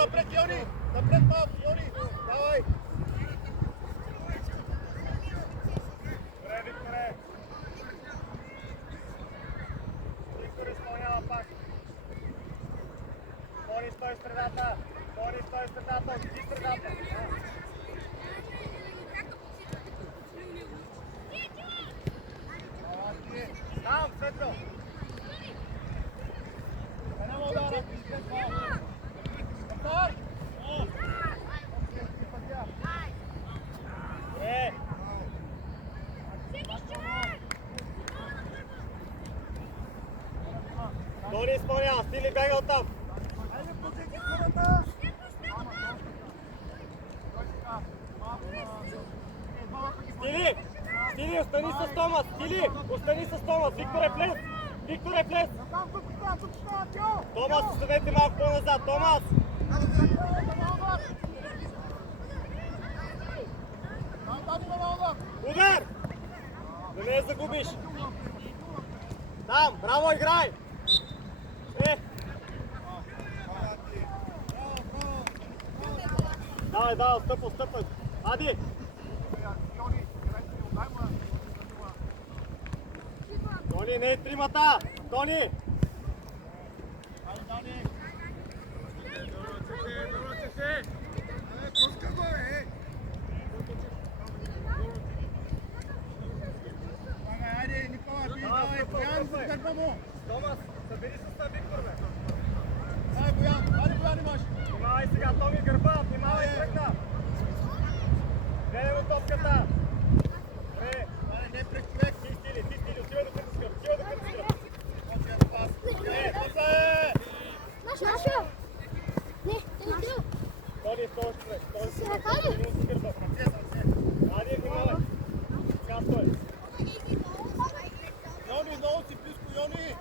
напред, Йони! Напред малко, Йони! Давай! Добре, Викторе! Виктор изпълнява пак. Тони, стой в средата! Тони, стой в средата! Отиди в средата! Там, Светло! Една удара, Петър! Е! Тони изпълнява, Стили бега оттам! Айде, позиция хората! Стили! Стили, остани с Томас! Стили, остани с Томас! Виктор е влез! Виктор е влез! Тук става, Тьо! Томас, оставете малко по-назад! Томас! Удар! Да не я загубиш! Там! Браво, играй! Е! Давай, давай, стъпвай! Ади! Тони, не е тримата! Тони! Томас, събери с Виктор, бе! Дай, Боян! Айде, Боян имаш! Внимавай сега, Томи, гърба! Внимавай, тръгна! Гледай му топката! Добре! Не пред човек! Ти стили, отивай до кътискър! Наша! Не, Тони, втори човек! Ади, внимавай! Сега стой! Йони, много си близко, Йони!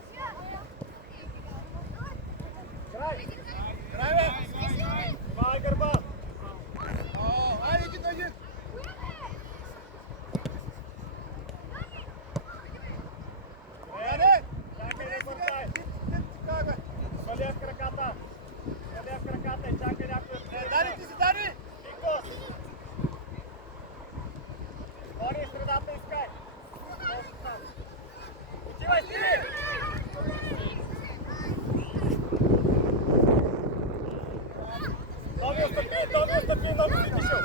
Край! Край, бе! Внимавай, гърба! Айде, ги държи! Бояне! Чакай, не бързай! Как, бе? Свали я в краката! Свали я в краката и чакай някой! Дари, ти си Дари! Никос! Тони, средата искай! Отивай, Стили! Томи, отстъпи, много си тишъл!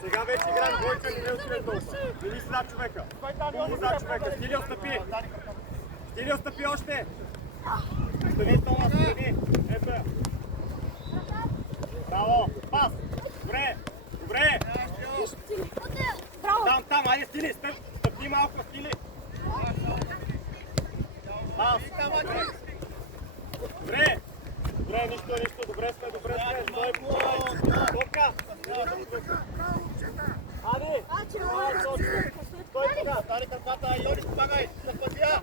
Сега вече играем двойка, не отивай толкова. Били си над човека. Били зад човека. Стили, отстъпи! Стили, отстъпи още! Остави, Томас, остави! Ето я! Браво! Пас! Добре! Добре! Там, айде, Стили! Стъпни малко, Стили! Пас! Добре! Добре, нищо, добре сме! Стой по топка! Ади! Стой тук! Дари краката, Йони, помагай! Да пътя!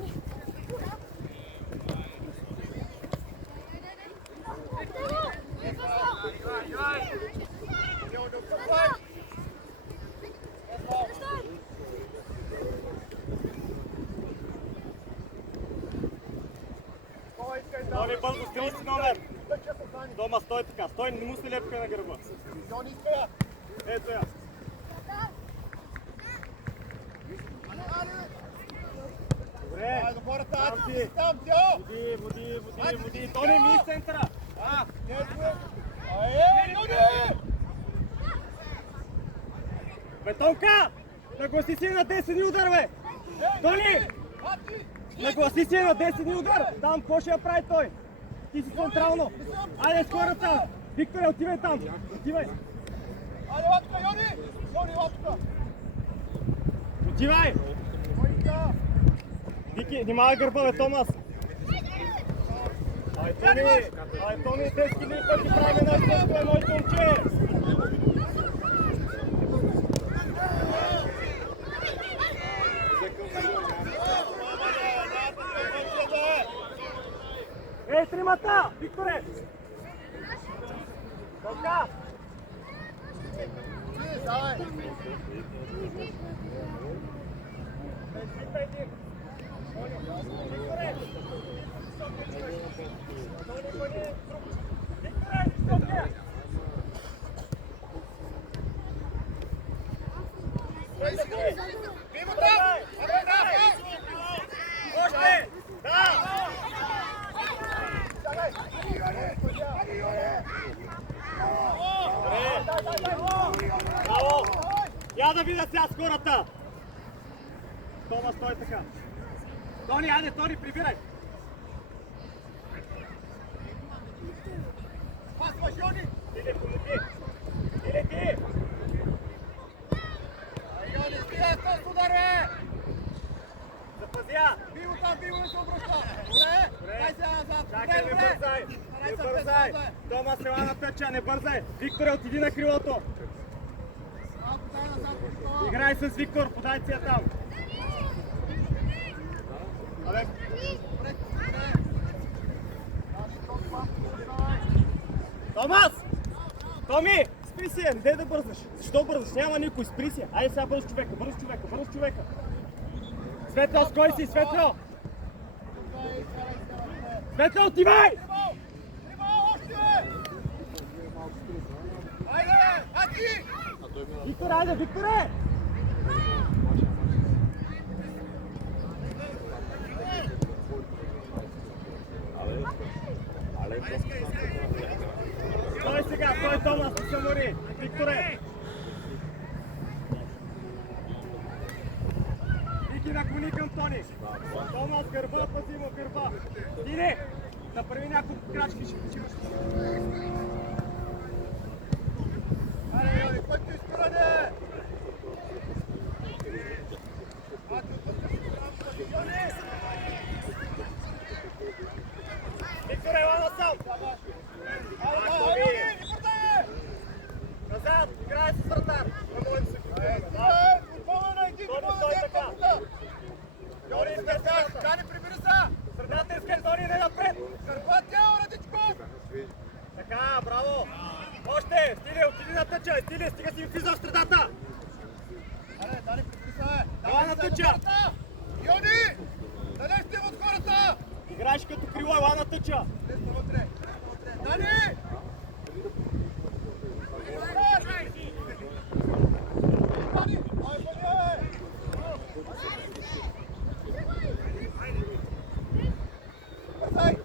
Тони, бързо, стили си номер! Дома, стой така, стой, не му се лепка на гърба. Йони, иска я! Ето я. Добре. Айде, хората, Там айде, си. там, Тьо! Води. Тони, ми центъра. Не, човек! Айде, Йони! Бетонка! Нагласи си на 10 удар, бе! Тони! Нагласи си на 10 удар! Там, какво ще я прави той? Ти си централно! Айде с хората! Викторе, отивай там! Отивай! Айде, латка, Йони! Йони, латка! Отивай! Вики, внимавай гърба, бе, Томас! Ай, Тони, тески ли пъти прави на стъпка, моето момче! Ей, тримата! Викторе! Топка! Давай! Викторе! Бимо там! Още! Да! Браво! Я да видя сега скората! Тома, стой така. Тони, айде, Тони, прибирай! Пасваш, Йони! Или помоги! Или ти! Йони, стига с удар, бе! Запазя! Бимо там, Бимо не се обръща! Добре! Дай сега назад! Чакай, не бързай! Не бързай! Тома, села на тъча, не бързай! Викторе, отиди на крилото! Малко дай назад! Христо. Играй с Виктор, подай си я там! Абе, Добре, добре! Дай, толкова, дай. Томас! Томи! Спри си, не дай да бързаш! Защо бързаш? Няма никой, спри си! Айде сега бърз човека, бърз човека, бърз човека! Светло, с кой си, Светло? Светло, отивай! Трима, още, бе! Айде, бе! Аки! Виктор, айде, Викторе! Стой сега, стой, Томас, не се мори! Викторе! Вики наклони към Тони! Томас, гърба, пази му гърба! Стине! Направи няколко крачки, ще почиваш. Айде, Йони, пъти изпиране! Виктор, ела насам! Айде, Йони, не въртай, бе! Назад, играй с вратар! Не може да се Е, контролира. футбола на един, Тони, футбола стой на така. един, Тони, Йони, изкър стъртя! средата! Кани, прибери се! Средата искаш, Тони, не напред! Кърпа тяло, Радичко! Така, браво! Още! Стили, отиди на тъча! Стили, стига си влиза в средата! Аре, Дани, прибери се! Ела на тъча! Йони! Дали сте от хората! Играеш като крило, ела на тъча! Влезте вътре! Дани! Дани! Ай, бъде! Бързай!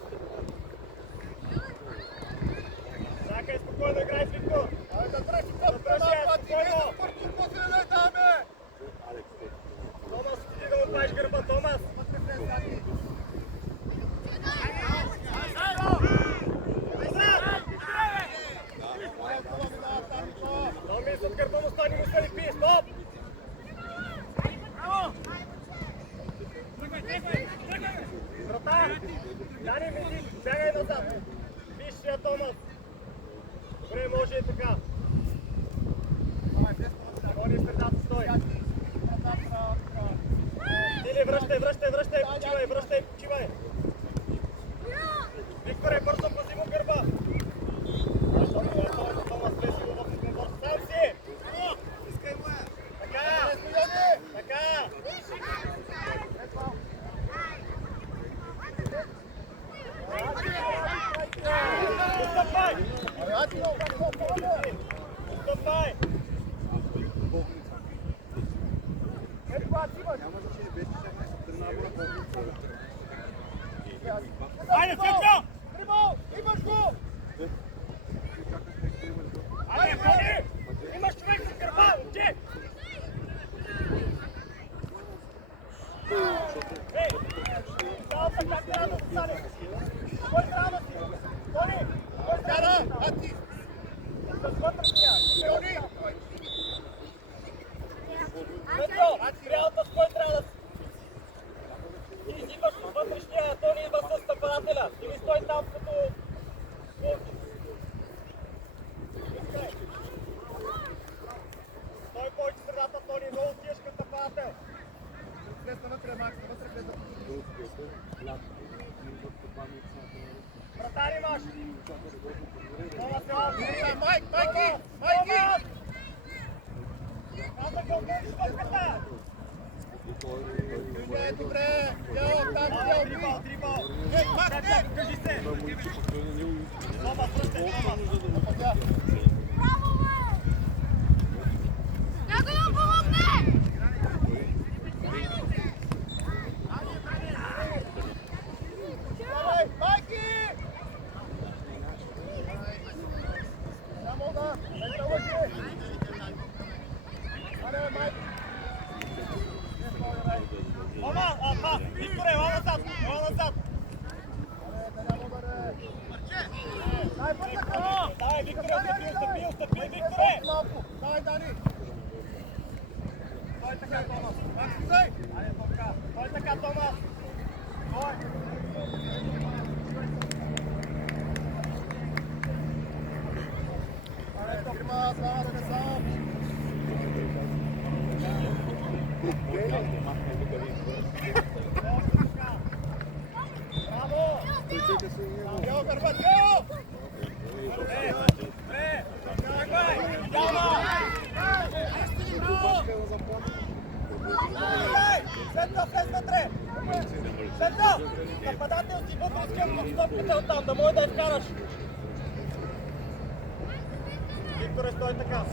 Чакай, спокойно играй с Виктор! Ай, да тръщи копта, Тръщи, малко, ти не спокойно. да пърти, после да не даме! Томас, отиди да му правиш гърба, Томас! Вътре влез, Дани! Томи, зад гърба му стани, му стани, пи! Стоп! Вратар! Дани, мизи, бягай назад! Виж я, Томас! Добре, може и така! Тони, средата, стой! Или връщай, почивай, почивай! Викторе, бързо пази му гърба! Томас, влез си го в отбор. Сам си! Така! Така! Отстъпвай! Отстъпвай! Айде, Светло! Прибол! Имаш го! Айде, ходи! Имаш човек с гърба, учи! Ей! Цялата как трябва да стане? Кой трябва да си? Тони! Кой трябва Кара! Ати! да с вътрешния? Йони! Светло! Стрелата с кой трябва да си? Ти изидваш с вътрешния, а Тони идва с нападателя. Ти ми стой там като... Стой повече средата, Тони, много отиеш като нападател. Влез навътре, Макс, навътре влез. Вратар имаш! Тома се лапи! Майки! Каза го, гледаш топката! Добре, добре! Дел, там, дел, Трибал, трибал! махне! Кажи се! Тома, пръсте, Тома! Браво, бе! Някой му помогне! Давай, майки! Само да, не лъжи! Аре, майки! Тома, Викторе, ела назад! Ела назад! Дай пътъка! Давай, Викторе, стъпи, Викторе! Малко! Давай, Дани! Той така, Томас! Макси, дай! Айде, Томка! Той така, Томас! Той! Аре, фирма, слава сме сам! Браво! Дел, Гърбат, дел! Светло, влез вътре! Светло! Нападател си вътре, скъм под стопката оттам, да може да я вкараш! Викторе, стой така!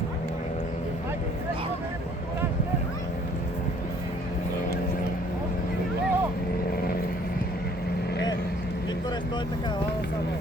Викторе, стой така, ала само!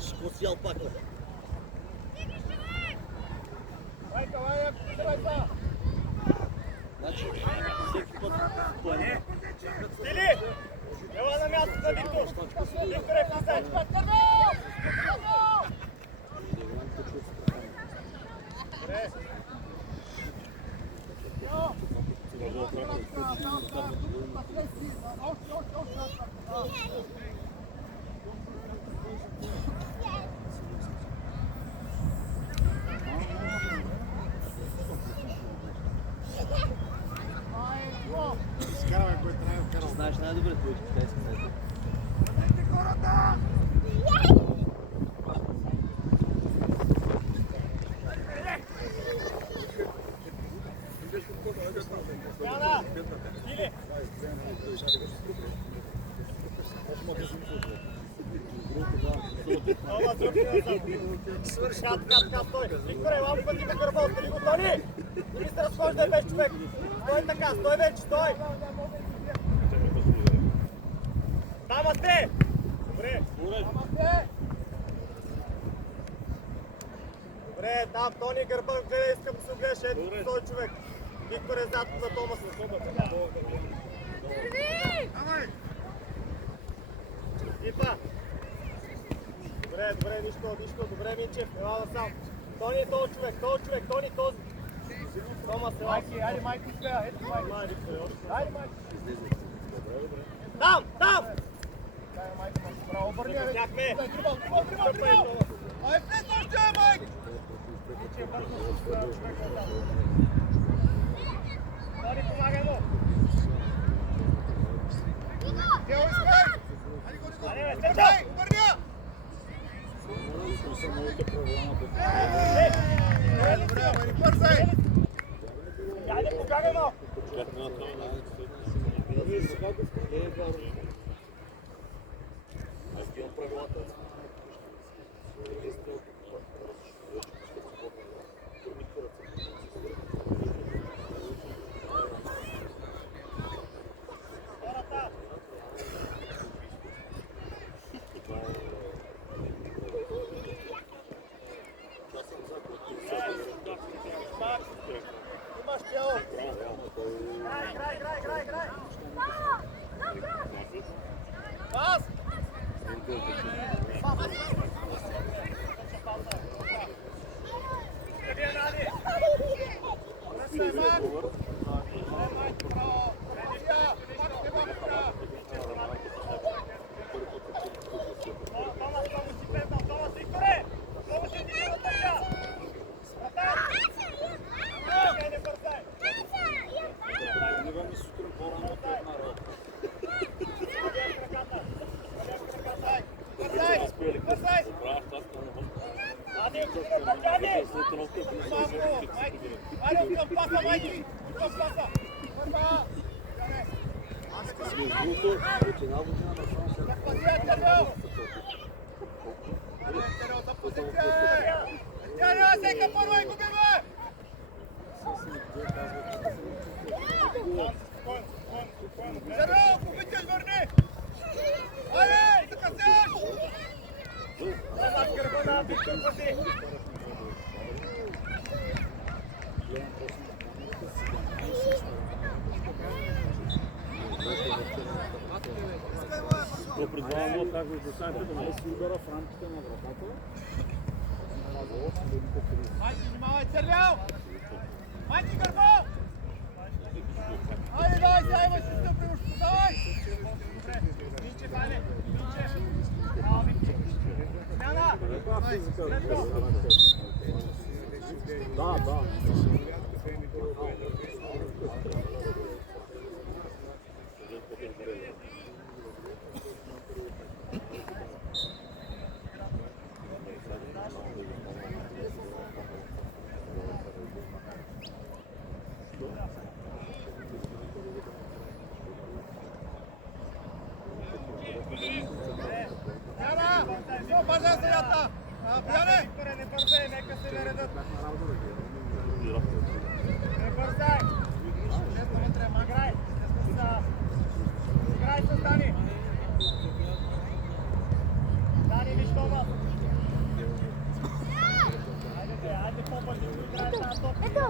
Шкосял пак. Значи, всеки път плане. Стили! Ела на място за Виктор! Викторе, влизай! Знаеш най-добре твоите китайски сайта. Яна! Стили! Тома, свърши назад! Кат, стой! Викторе, ела му пъти на гърба, остали го, Тони! Дори се разхожда без човек! Стой така, стой вече, стой! Там сте! Добре! Добре, там, Тони, гърба, гледай, искам да се огледаш, ето този човек. Виктор е зад на Томас. Ипа! Добре, нищо, добре, Минчев, ела насам. Тони, този човек, Тони, този. Томас, ела. Айде, майки, сега, ето майки. Айде, майки. Там! Дай, майки, браво, обърни, аре. Бяхме. Трибал! Ай, влез още, майки! Тони, помагай му! Дел, искай! Айде, бе, Дай, обърня! Добре, ама ни бързай! Айде, помагай му! Предполагам, как ви достанете да не си удара в рамките на вратата. Майки, внимавай, Цървял! Майки, гърба! Айде, давай, сега имаш си стъпи, уж давай! Добре, Минче, хайде, Минче! Браво, Минче! Смяна! Да. Не бързай, нека се наредат. Не бързай. Играй с Дани. Дани, виж Томас. Айде по-бързо, играй тази топка.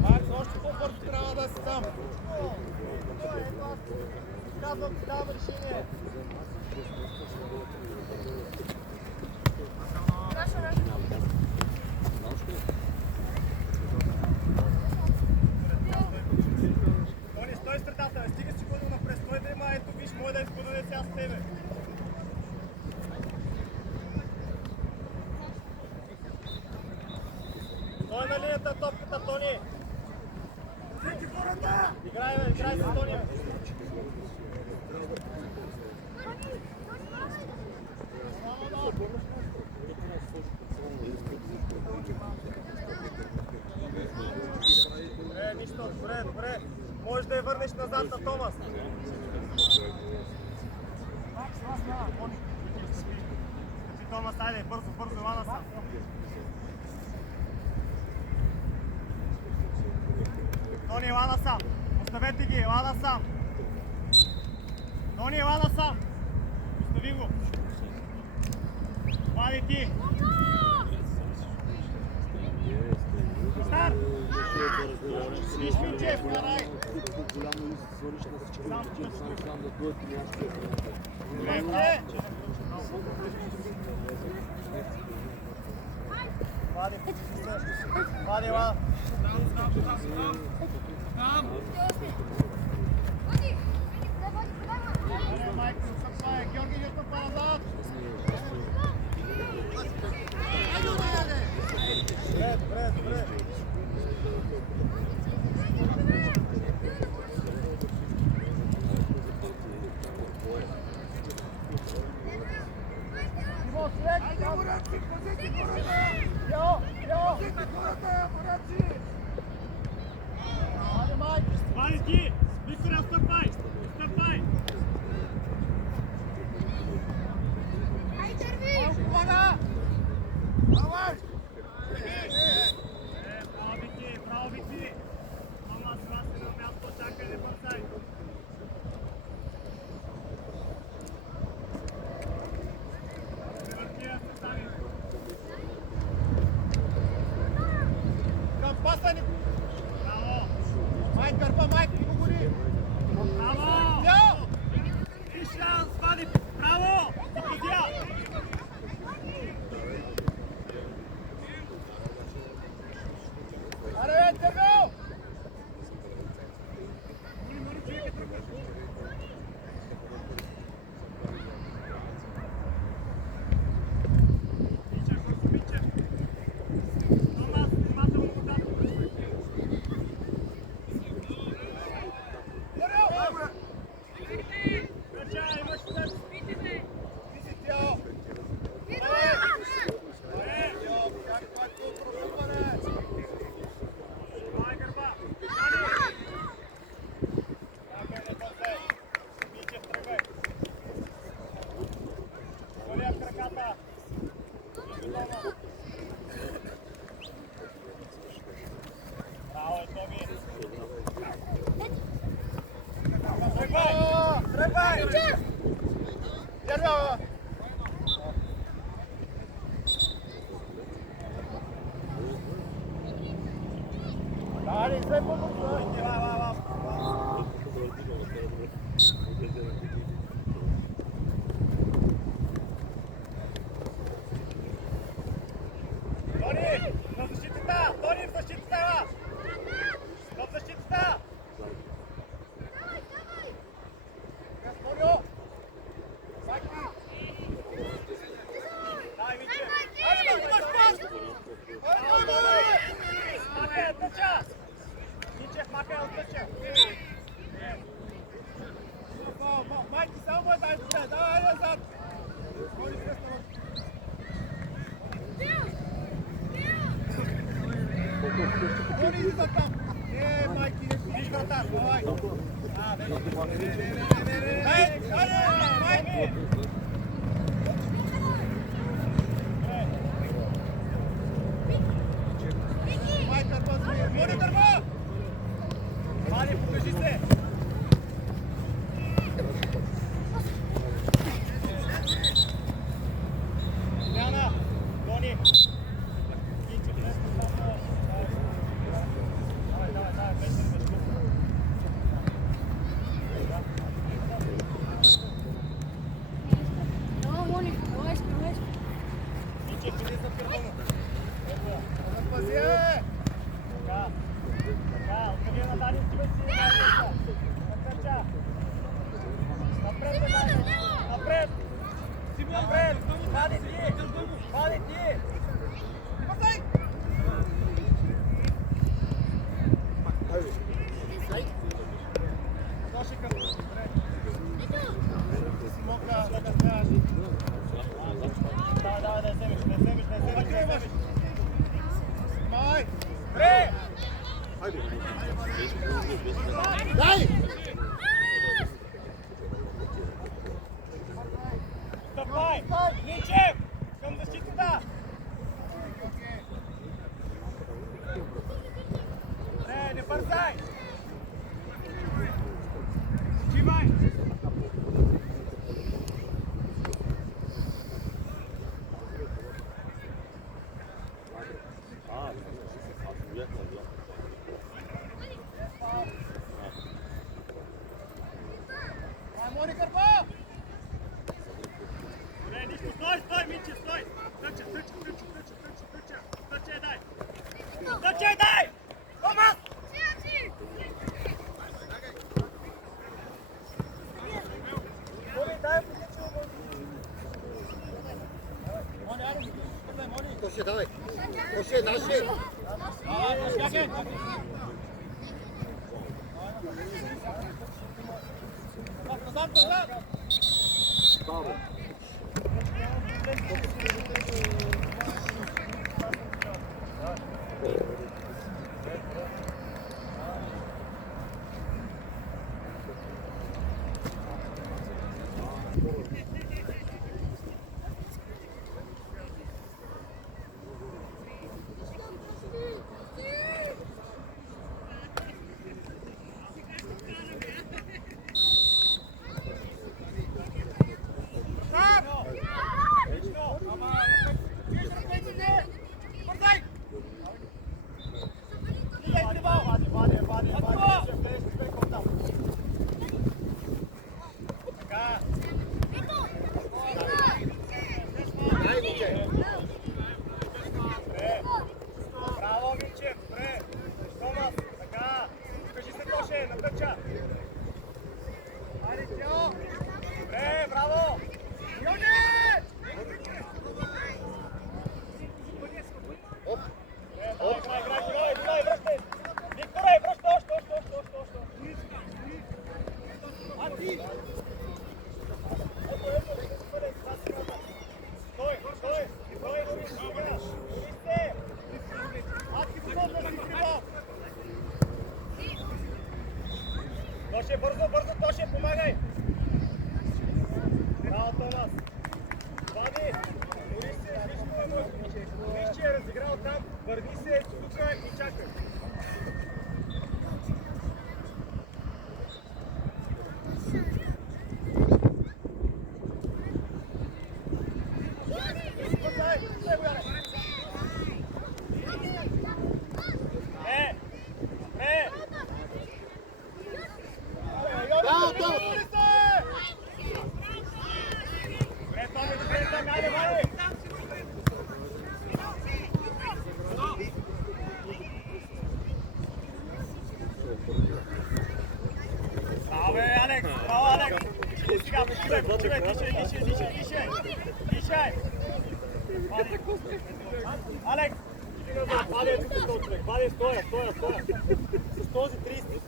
Макс, още по-бързо трябва да си там. Казвам, ти давам решение. Тони, стой средата, не стига си ходил напред, стой да има, ето виж, мой да изподаде сега с тебе. Стой на линията топката, Тони. Играй с Тони. Нищо, добре. Можеш да я върнеш назад на Томас. Томас, айде, бързо, ела насам. Тони, ела насам. Оставете ги, ела насам. Тони, ела насам. Остави го. Вади ти. Старт! Виж Минчев, карай! Лепте! Вади, Вади, ела! Майко, съпсая, Георги, не стъпа назад! Добре. Вади, Виктория, стъпай! Браво, Вики! Мама, сега си на място, чакай, не бързай! Към паса ни! Браво! Майк, гърба, Майк, ти го гори! Браво е, Томи! Тръгвай! Тръгвай! Дърва! Дали, sve pomoći! Тони! В защитата! Тони, в защитата! В защитата! Дай, Миче! Айде, имаш пас! Махай от тъча! Мичев, махай от тъча! Майки, само му дай се, давай назад! Они идват там! Майки, виж вратар, давай! Айде, майки! Майка, пазви! Мони дърва! Вали, покажи се! Смяна! Тони! Давай, без да No, Mónica, no es, no es. Миче, къде са първано? Пази! Така, така, откъде на Дани си си? Натърча! Напред, Дани! Напред! Напред! Вали ти! Вали ти! Пазай! Доши към... Смока, да кажеш. Давай, да вземеш. Май! Ре! Дай! Стъпай! Ничев! Към защитата! Не бързай! Чимай! Мони Карпа! Добре, нищо, стой, Миче, стой! Тъча, дай! Тъча, дай! Томас! Томи, дай Коше, давай! Коше, наши! Назад! Почивай, тишай. Алекс, вади е тук този човек, вади, стоя. С този 30.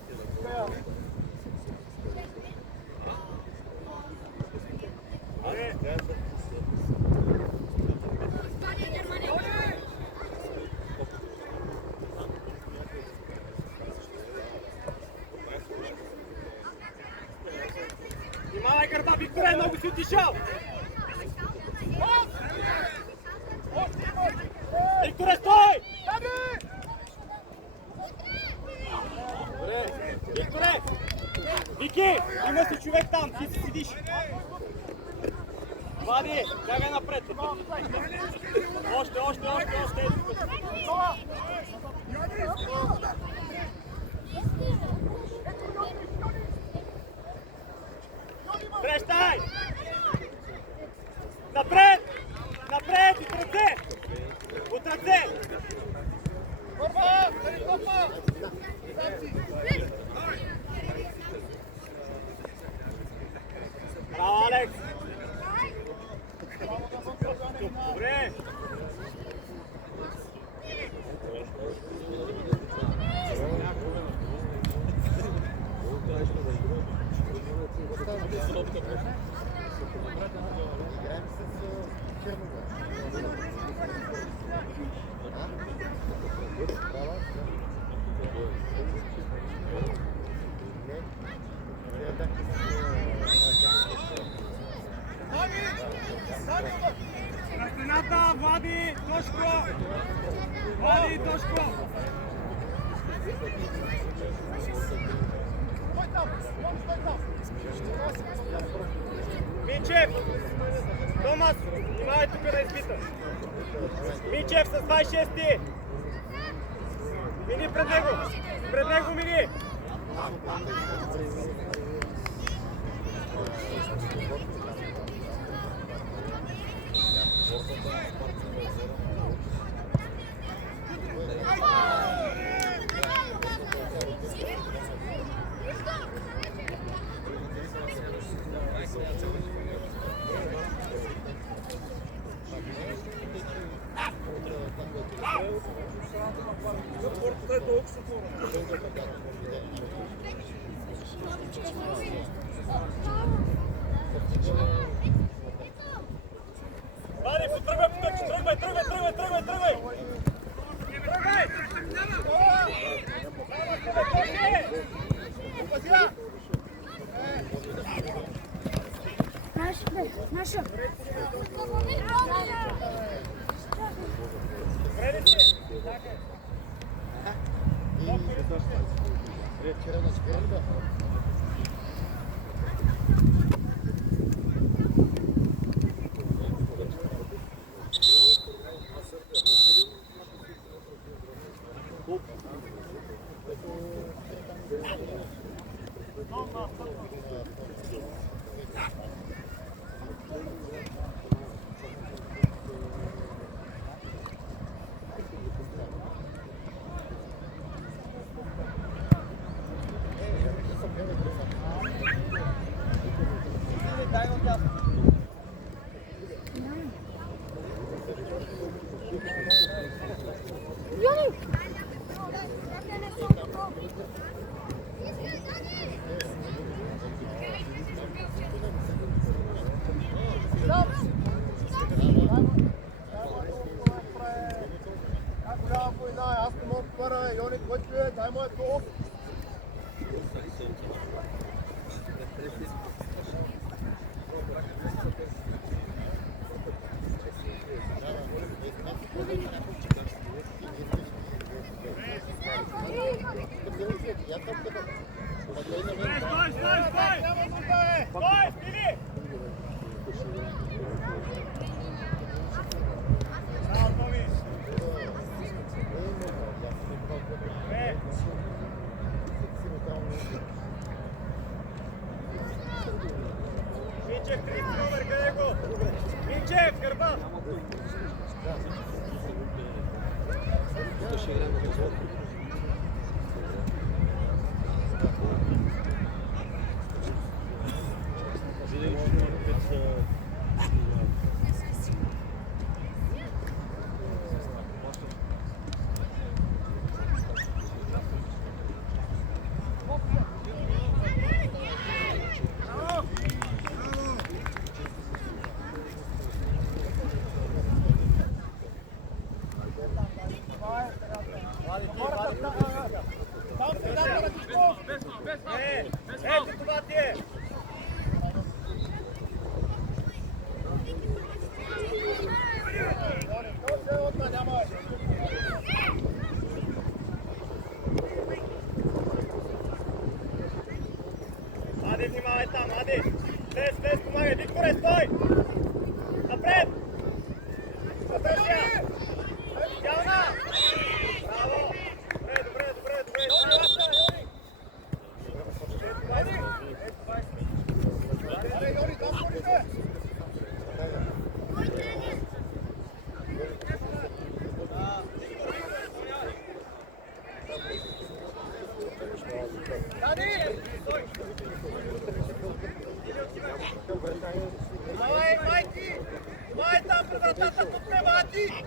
Внимавай, гърба, Викторе, много си отишъл! Викторе, стой! Добре, Викторе! Вики, има си човек там, ти си седиш. Влади, бягай напред. Още. Срещай! Напред! От ръце! Браво, Алекс! Добре! На стената, Влади, Тошко! Минчев! Томас, внимавай тук да изпита. Минчев с 26-ти! Мини пред него мини! Вади, потръгвай, тръгвай! Наша. Стой, спили! Браво, Томи! Минчев, 30 номер, къде е го? Минчев, гърба! Ще играем на това. Видели, стой! Напред! Напред я! Ялна! Браво! Добре! Давай, майки! Май там пред вратата, тук не мати!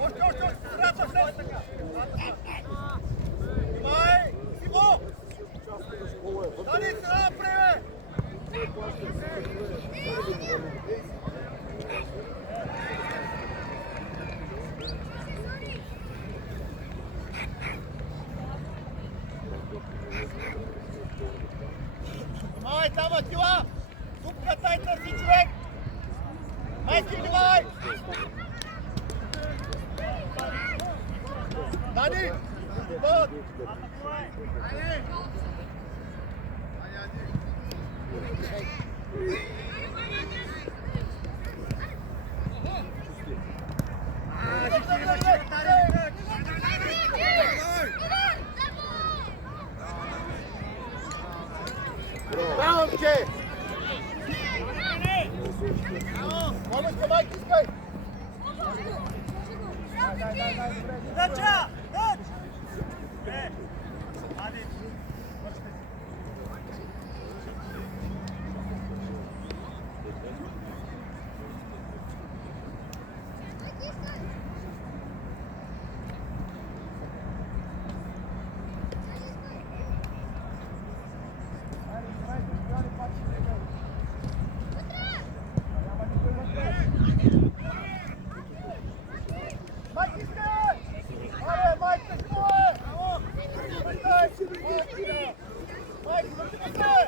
Още, средата влез така! Май! Симо! Дани се напред, бе! Май, там Атила! Тук катайте си, човек! Майки, внимай! Дани! Бъд! Браунче! Момичка, майки, искай! Дъча! Дъч! Ади! Майки, искай! Абе, майки, искай! Майки, искай!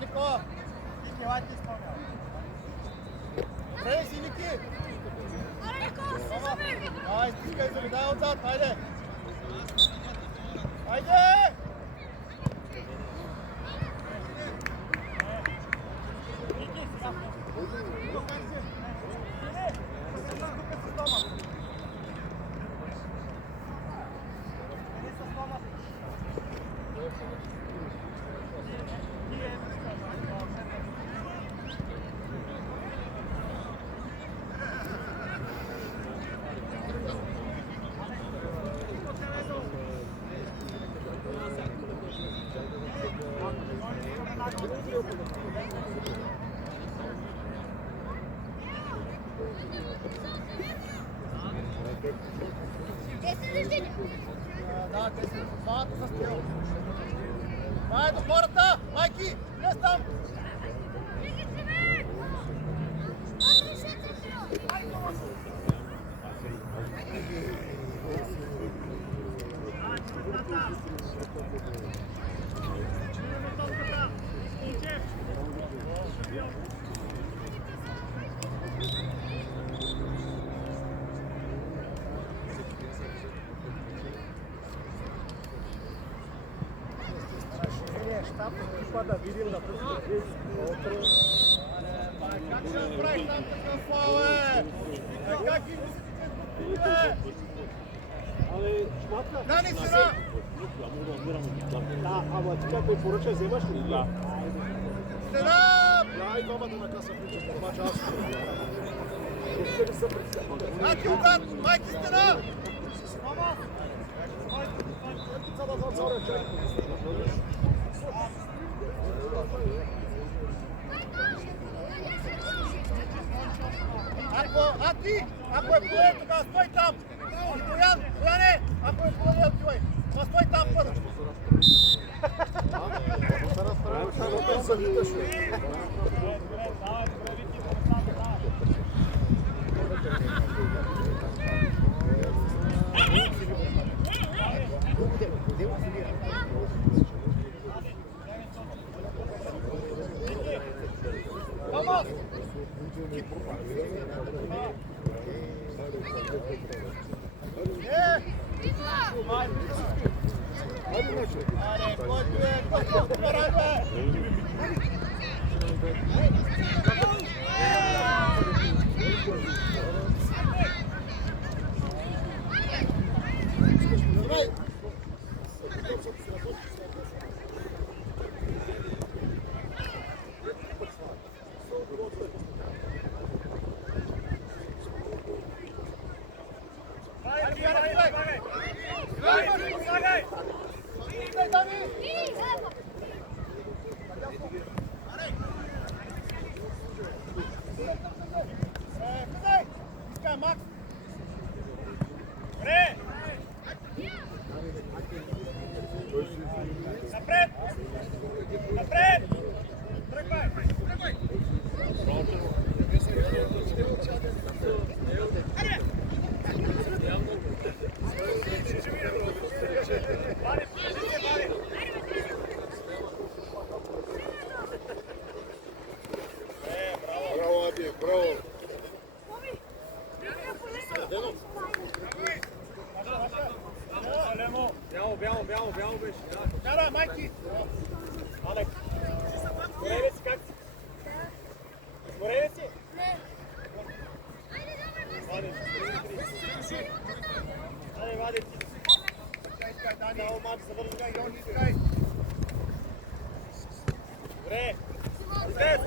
Нико! Ники, хвати изпълнява. Прей си, Ники! Ай, стискай се, дай отзад, хайде! Хайде! Да, те са двамата с стрел. Май до хората! Майки! Влез там! Там да видим да пусне. Как ще направиш там такъв фол, бе? Как ги мислите? Дани сина! Да, ама ти как ме поръча, вземаш ли? Да. Стена! Да, и двамата на каса включа, стърмача аз. Ати отзад! Майки стена! Ако е поле, тогава стой там! И Бояне, ако е поле, отивай! Ма стой там първо! Напред! Напред! Тръгвай! Браво, Ади, браво! Бяло беше. Да, майки! Алек! Изморен ли си, как си? Изморен ли си? Не. Вади, ти. Искай, Дани. Дал мак, завърши. Йони, искай. Добре. Излез!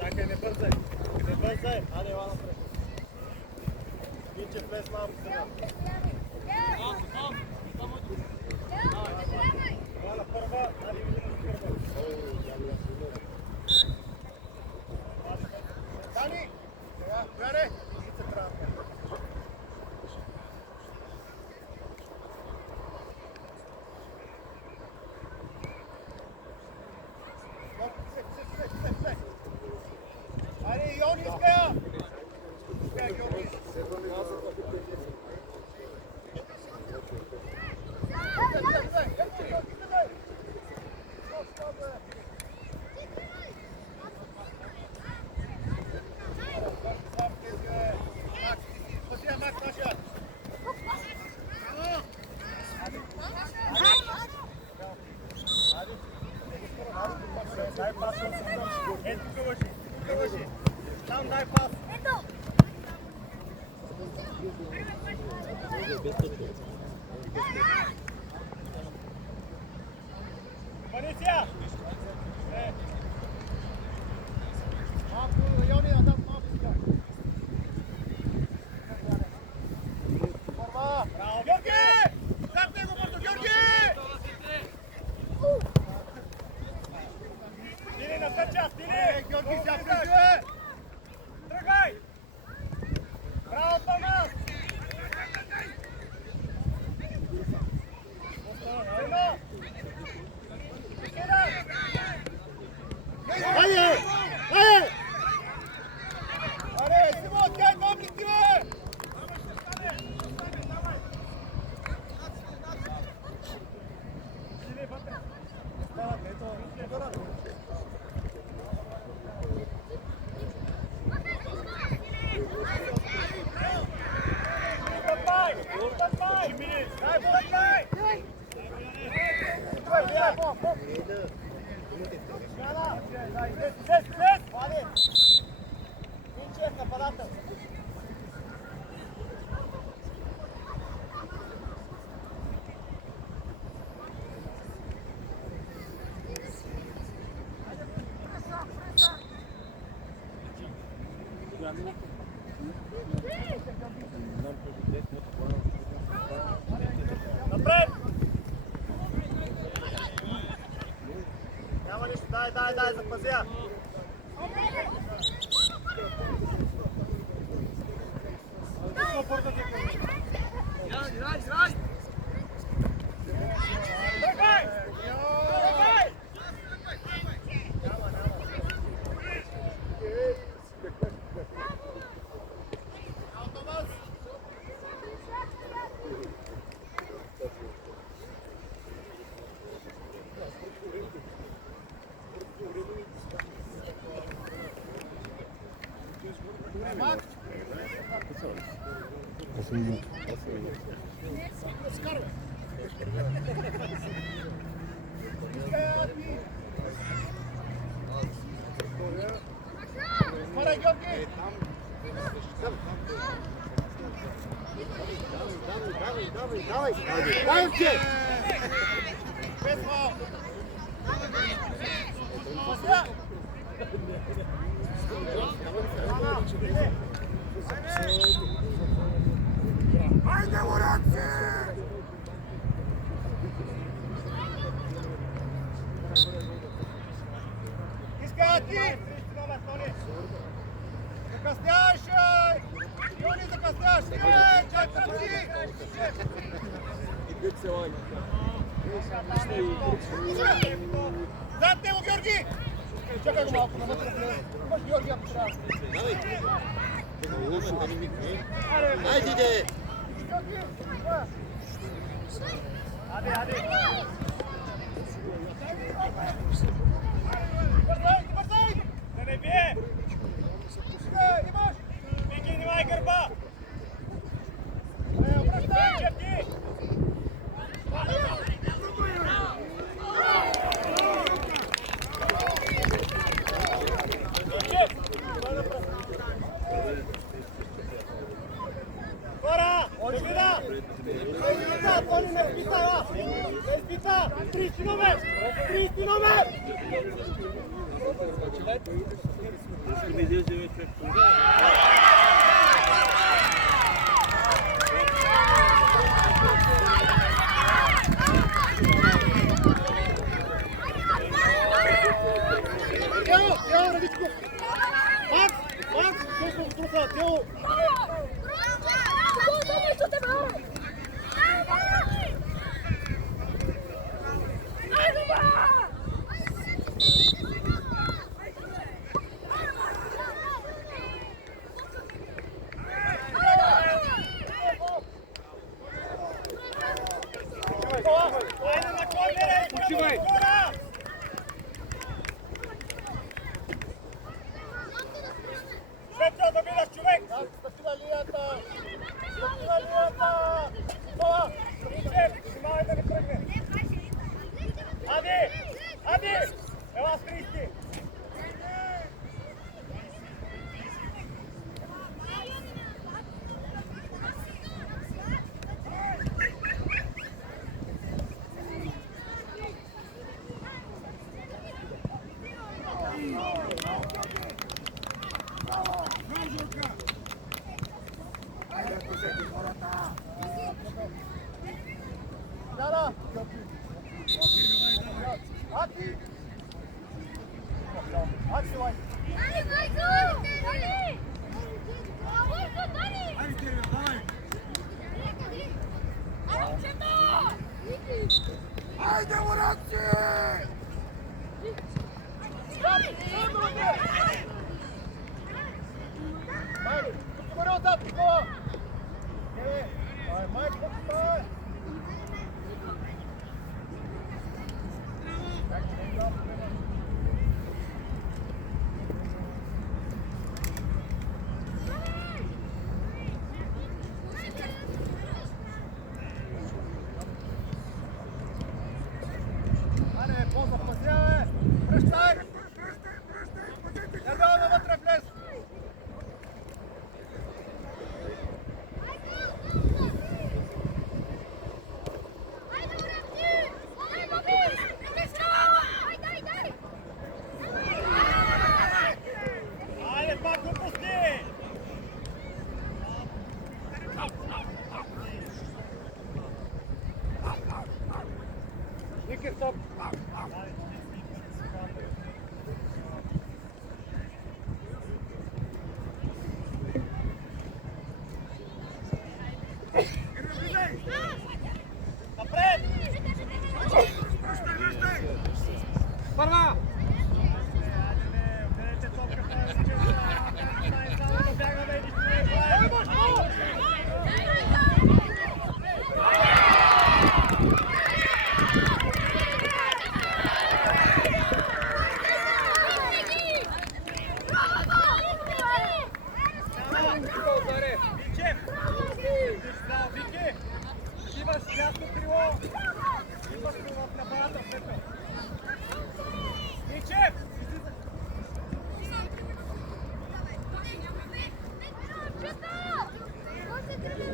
Чакай, не бързай. Не бързай. Аде, ела напред. Минче влез малко сега. Ела първа. Аде, видим първа. Дани! Сега, горе! Ица трябва. Аре, Йони, иская! Искай, Йони! Дай пас, ето тук лъжи. Там дай пас. Паниция! Малко, Йони, назад малко сега. Форма! Браво, Георги! Зад него бързо, Георги! Стили на тъча, стили! Георги, сега призуе! Тръгвай! Браво, Томас! Айде! Айде! Аре, Симон, тя е гомни ти, бе! Сили, вътре! Стават, ето, отгоре. Стъпай! Стъпай! Дай, стъпай! Дай, дай, по! Слез! Вали! Минчев, нападател! Напред! Няма нищо, дай, запази я! Тръгвай! Тръгвай! Аз Отваряй, Георги! Дай тебе! Без фал! Айде, Муранци! Искати! Закъсняш! Юни, закъсняш! Чай, тръпти! Зад него, Георги! Чакай го малко, навътре. Имаш Георги, ако трябва. Айде, де! Георги! Аде! Бързай! Да не бие! Имаш! Вики, внимай гърба! Обръщай! Черти! Хора! Дебида! Тони, не спита! Не спита! 30 номер! 30 номер! Тео, Радичко! Макс! Колко го труха? Тео! Айде на корнера! Почивай! След това да бидаш човек! Стъпи на линията! Това! Шеф, внимавай да не тръгне! Ади! Ела с 30! Яна! Аки! Аки, лай! Айде, Муранци! Майде! Тук горе отзад! Такова! Майде, тук стой! Аре, полза, пасявай! Пръщай! Нервял навътре влез! Айде, пак го пусти! Ники, стоп! Напред! Първа! Имаш дясно крило. Имаш крило в нападата, Петър. Ничев!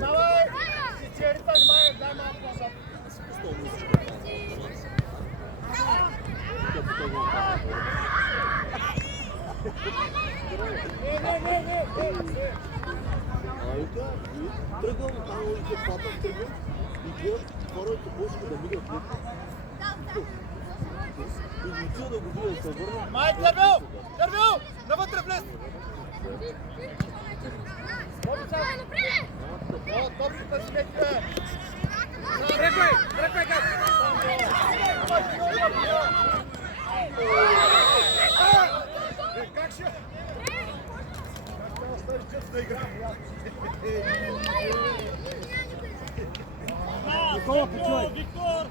Давай! Сичерите, внимай, дай малко назад. Не. Айка, тръгвам, там улица паднах, тръгвам и гледам хората почнаха да мигат тук. И не чуя да го видя, се върна. Май, Дървил! Дървил! Навътре влез! О, добре, тази мекта! Тръгвай, гад! Как ще? Оставиш чест да играем. Никола, почувай. Виктор!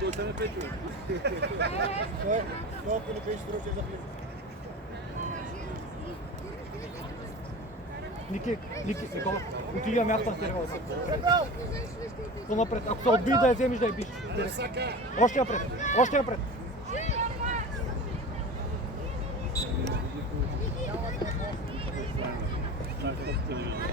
Той се не пече. Колко не беше струче за влизане? Ники, Никола, отиди на място на сериала. По-напред, ако се отби да я вземеш да я биш. Още напред. Так, телевизор.